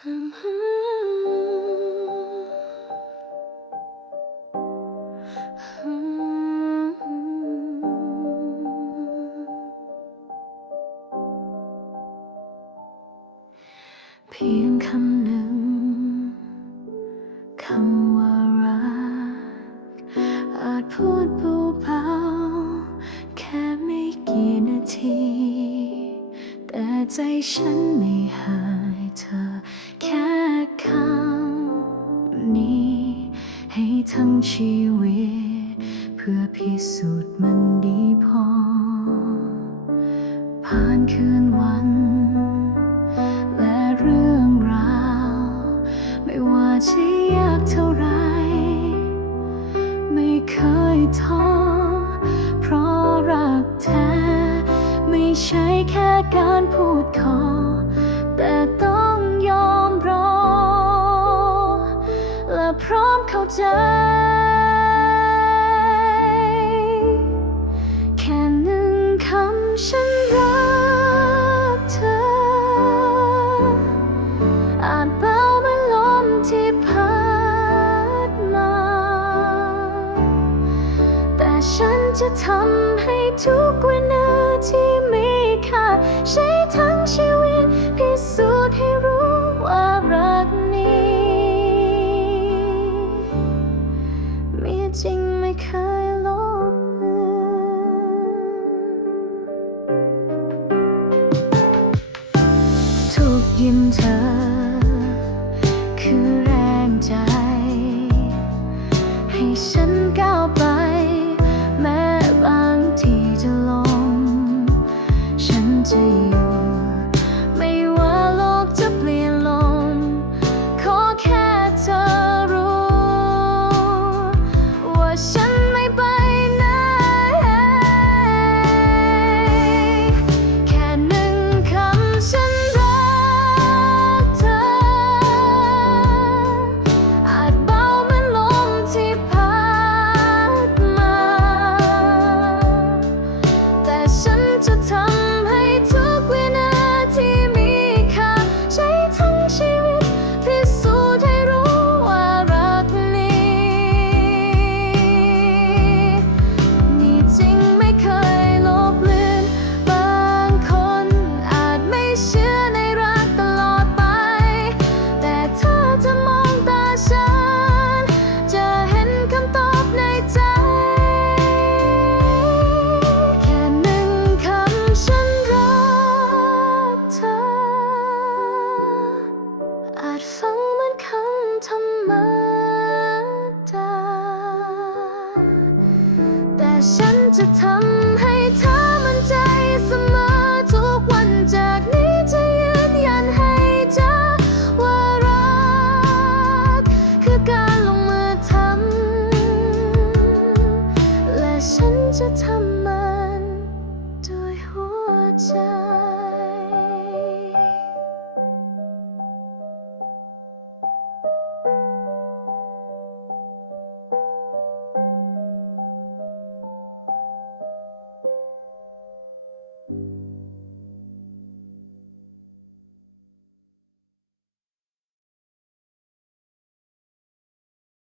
เพียงคำหนึ่ง คำว่ารัก อาจพูดเบาๆแค่ไม่กี่นาที แต่ใจฉันไม่หาย ทั้งชีวิต เพื่อพิสูจน์มันดีพอ ผ่านคืนวัน และเรื่องราว ไม่ว่าจะยากเท่าไร ไม่เคยท้อเพราะรักแท้ ไม่ใช่แค่การพูดขอ ใจ แค่หนึ่งคำฉันรักเธอ อาจเบาเหมือนลมที่พัดมา แต่ฉันจะทำให้ทุกวินาที จริงไม่เคยลบเลือนทุกยิ้มเธอ คือแรงใจ ให้ฉันก้าวไป แม้บางทีจะลง ฉันจะ 我想着他。